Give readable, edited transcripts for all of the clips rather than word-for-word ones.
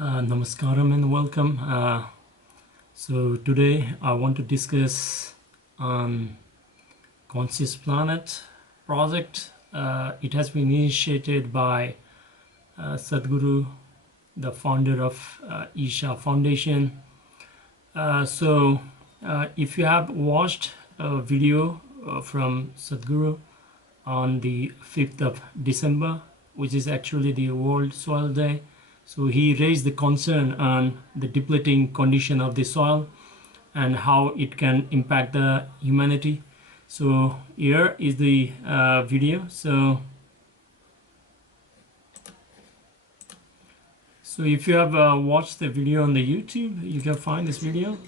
Namaskaram and welcome. So today I want to discuss on Conscious Planet project. It has been initiated by Sadhguru, the founder of Isha Foundation. If you have watched a video from Sadhguru on the 5th of December, which is actually the World Soil Day, so he raised the concern on the depleting condition of the soil and how it can impact the humanity. So here is the video. So if you have watched the video on the YouTube, you can find this video.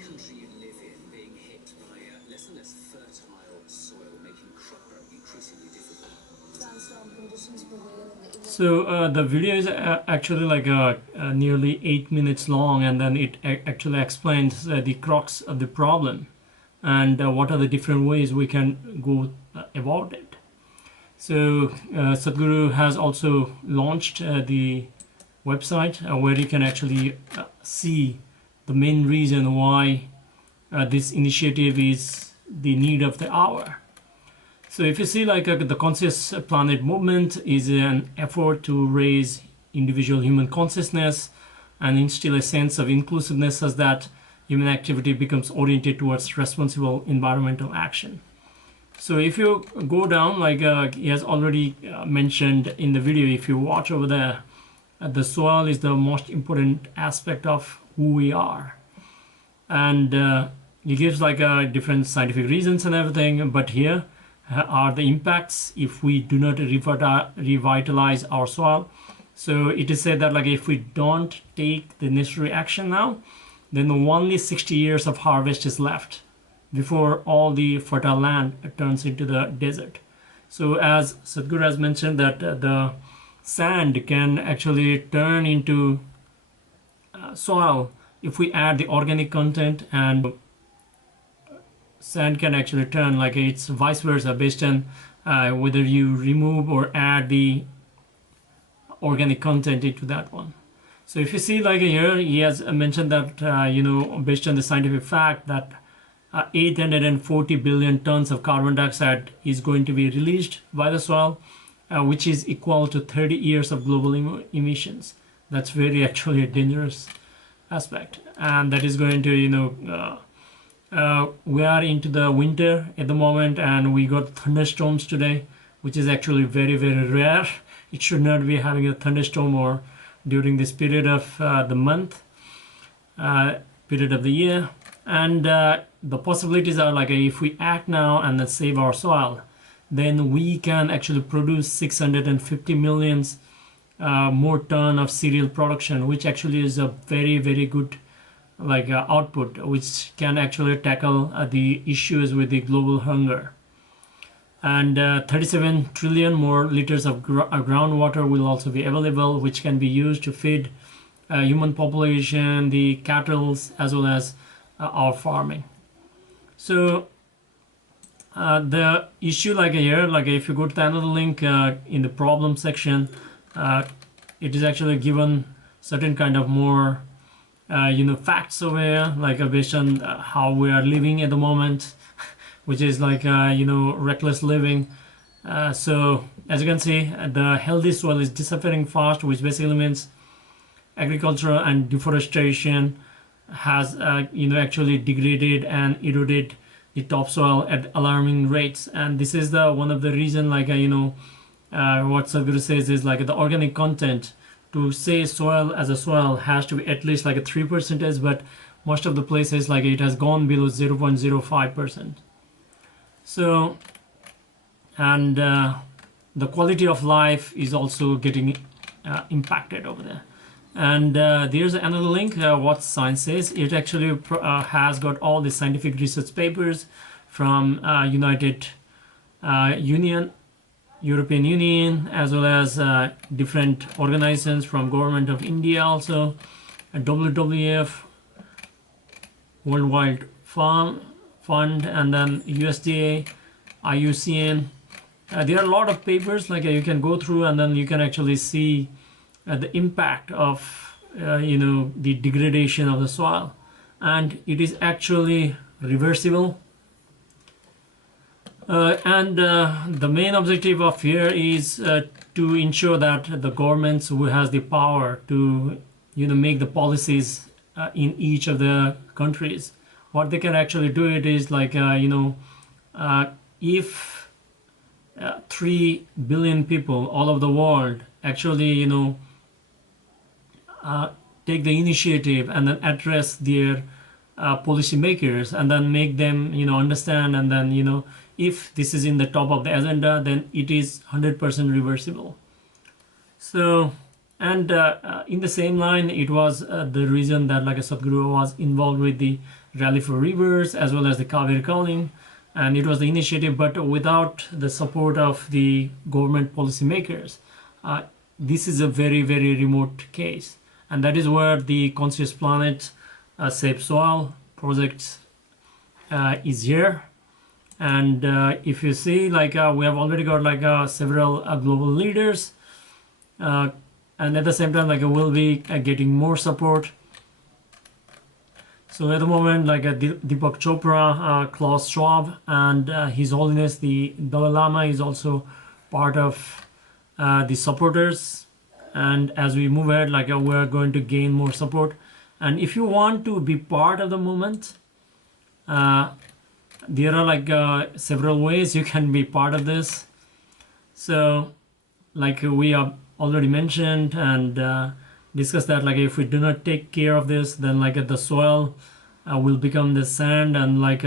So the video is actually like nearly 8 minutes long, and then it actually explains the crux of the problem and what are the different ways we can go about it. So Sadhguru has also launched the website where you can actually see the main reason why this initiative is the need of the hour. So if you see like the Conscious Planet movement is an effort to raise individual human consciousness and instill a sense of inclusiveness such that human activity becomes oriented towards responsible environmental action. So if you go down, like he has already mentioned in the video, if you watch over there, the soil is the most important aspect of who we are. And he gives like different scientific reasons and everything, but here are the impacts if we do not revitalize our soil. So it is said that like if we don't take the necessary action now, then only 60 years of harvest is left before all the fertile land turns into the desert. So as Sadhguru has mentioned that the sand can actually turn into soil if we add the organic content, and sand can actually turn, like it's vice versa based on whether you remove or add the organic content into that one. So if you see like here, he has mentioned that based on the scientific fact that 840 billion tons of carbon dioxide is going to be released by the soil, which is equal to 30 years of global emissions. That's very actually a dangerous aspect, and that is going to we are into the winter at the moment, and we got thunderstorms today, which is actually very, very rare. It should not be having a thunderstorm or during this period of the month, period of the year. And the possibilities are like if we act now and then save our soil, then we can actually produce 650 millions more ton of cereal production, which actually is a very, very good output, which can actually tackle the issues with the global hunger. And 37 trillion more liters of groundwater will also be available, which can be used to feed human population, the cattle, as well as our farming. So the issue like here, like if you go to the another link in the problem section, it is actually given certain kind of more facts over here, like based on how we are living at the moment, which is like reckless living. So as you can see, the healthy soil is disappearing fast, which basically means agriculture and deforestation has actually degraded and eroded the topsoil at alarming rates. And this is the one of the reason, like what Sadhguru says is like the organic content to say soil as a soil has to be at least like a 3%, but most of the places like it has gone below 0.05%. So, and the quality of life is also getting impacted over there. And there's another link, what science says. It actually has got all the scientific research papers from European Union, as well as different organizations from government of India also, WWF, World Wide Fund, and then USDA, IUCN. There are a lot of papers like you can go through, and then you can actually see the impact of the degradation of the soil, and it is actually reversible. And the main objective of here is to ensure that the governments who has the power to make the policies in each of the countries, what they can actually do it is like if 3 billion people all over the world actually take the initiative and then address their policymakers and then make them understand, and then if this is in the top of the agenda, then it is 100% reversible. So, and in the same line, it was the reason that like a Sadhguru was involved with the Rally for Rivers as well as the Kaveri calling, and it was the initiative, but without the support of the government policymakers, this is a very, very remote case. And that is where the Conscious Planet Save Soil project is here. And if you see, like we have already got like several global leaders, and at the same time, like we'll be getting more support. So at the moment, like Deepak Chopra, Klaus Schwab, and His Holiness the Dalai Lama is also part of the supporters. And as we move ahead, like we are going to gain more support. And if you want to be part of the movement, there are like several ways you can be part of this. So like we have already mentioned and discussed that like if we do not take care of this, then like the soil will become the sand, and like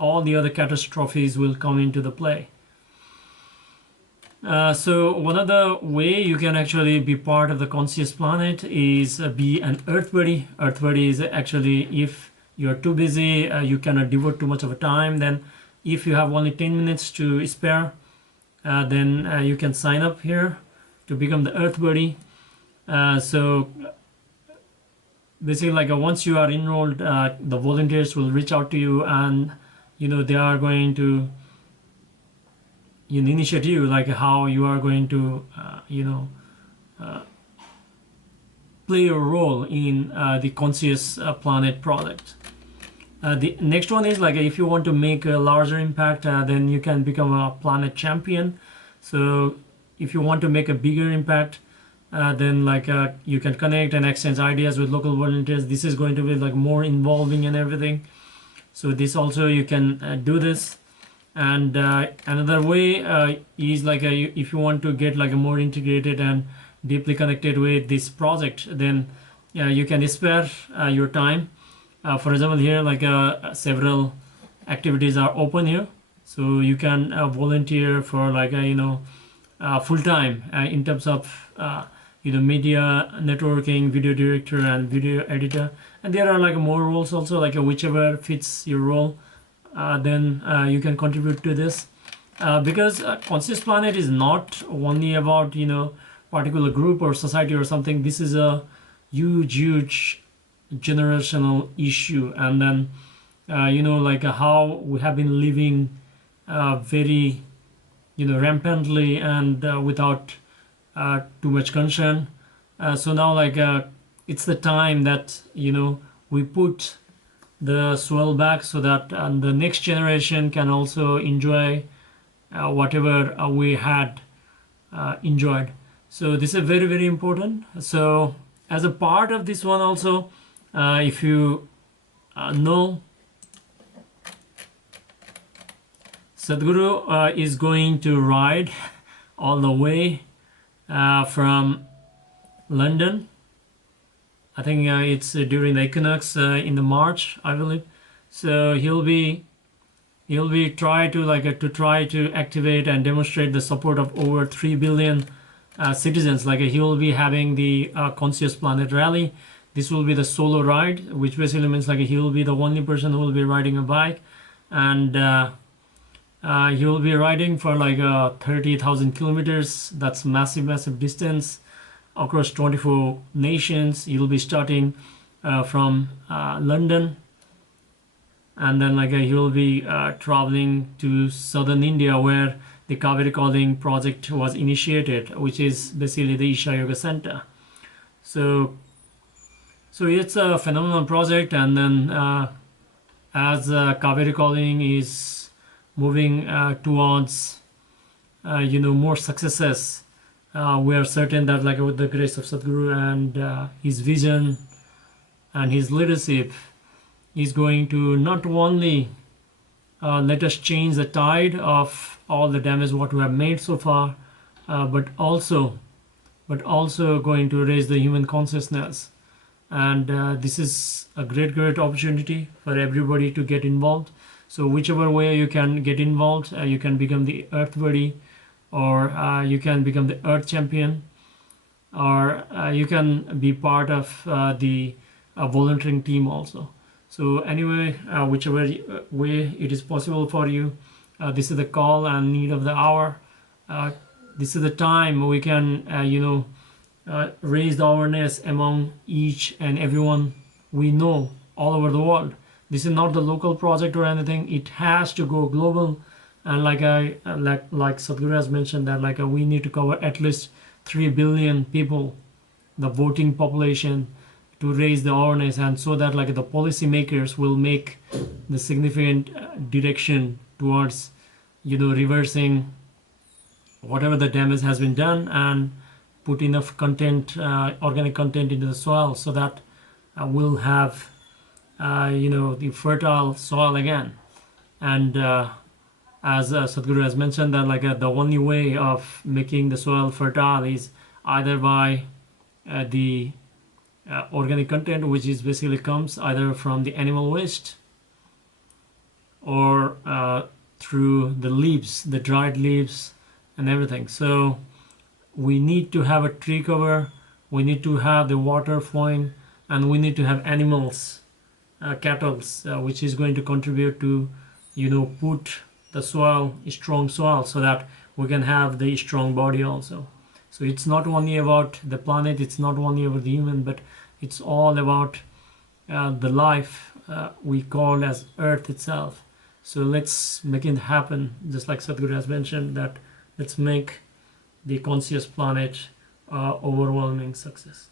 all the other catastrophes will come into the play. So one of the way you can actually be part of the Conscious Planet is be an Earth Buddy. Earth Buddy is actually, if you're too busy, you cannot devote too much of a time, then if you have only 10 minutes to spare, then you can sign up here to become the Earth Buddy. So basically like once you are enrolled, the volunteers will reach out to you, and they are going to initiate you like how you are going to play a role in the Conscious Planet project. The next one is like if you want to make a larger impact, then you can become a planet champion. So if you want to make a bigger impact, then like you can connect and exchange ideas with local volunteers. This is going to be like more involving and everything. So this also you can do this. And another way is like if you want to get like a more integrated and deeply connected with this project, then you can spare your time. For example, here like several activities are open here, so you can volunteer for like full time in terms of media networking, video director, and video editor. And there are like more roles also, like whichever fits your role. Then you can contribute to this, because Conscious Planet is not only about particular group or society or something. This is a huge generational issue, and then like how we have been living very rampantly and without too much concern. So now like it's the time that we put the soil back, so that the next generation can also enjoy whatever we had enjoyed. So this is very, very important. So as a part of this one also, if you know, Sadhguru is going to ride all the way from London. I think it's during the equinox in the March, I believe. So he'll be try to activate and demonstrate the support of over 3 billion citizens. Like he will be having the Conscious Planet Rally. This will be the solo ride, which basically means like he will be the only person who will be riding a bike, and he will be riding for like 30,000 kilometers. That's massive distance across 24 nations. He'll be starting from London, and then like he will be traveling to southern India, where the Kaveri Calling project was initiated, which is basically the Isha Yoga Center. So So it's a phenomenal project, and then as Kaveri Calling is moving towards more successes, we are certain that like with the grace of Sadhguru and his vision and his leadership, is going to not only let us change the tide of all the damage what we have made so far, but also going to raise the human consciousness. And this is a great opportunity for everybody to get involved. So whichever way you can get involved, you can become the earth buddy, or you can become the earth champion, or you can be part of the volunteering team also. So anyway, whichever way it is possible for you, this is the call and need of the hour. This is the time we can raise the awareness among each and everyone we know all over the world. This is not the local project or anything. It has to go global. And like Sadhguru has mentioned that we need to cover at least 3 billion people, the voting population, to raise the awareness, and so that the policymakers will make the significant direction towards reversing whatever the damage has been done, and put enough content, organic content into the soil, so that we'll have the fertile soil again. And as Sadhguru has mentioned that the only way of making the soil fertile is either by the organic content, which is basically comes either from the animal waste or through the leaves, the dried leaves and everything. So we need to have a tree cover, we need to have the water flowing, and we need to have animals, cattle, which is going to contribute to put the soil, strong soil, so that we can have the strong body also. So it's not only about the planet, it's not only about the human, but it's all about the life we call as earth itself. So let's make it happen, just like Sadhguru has mentioned, that let's make the conscious planet overwhelming success.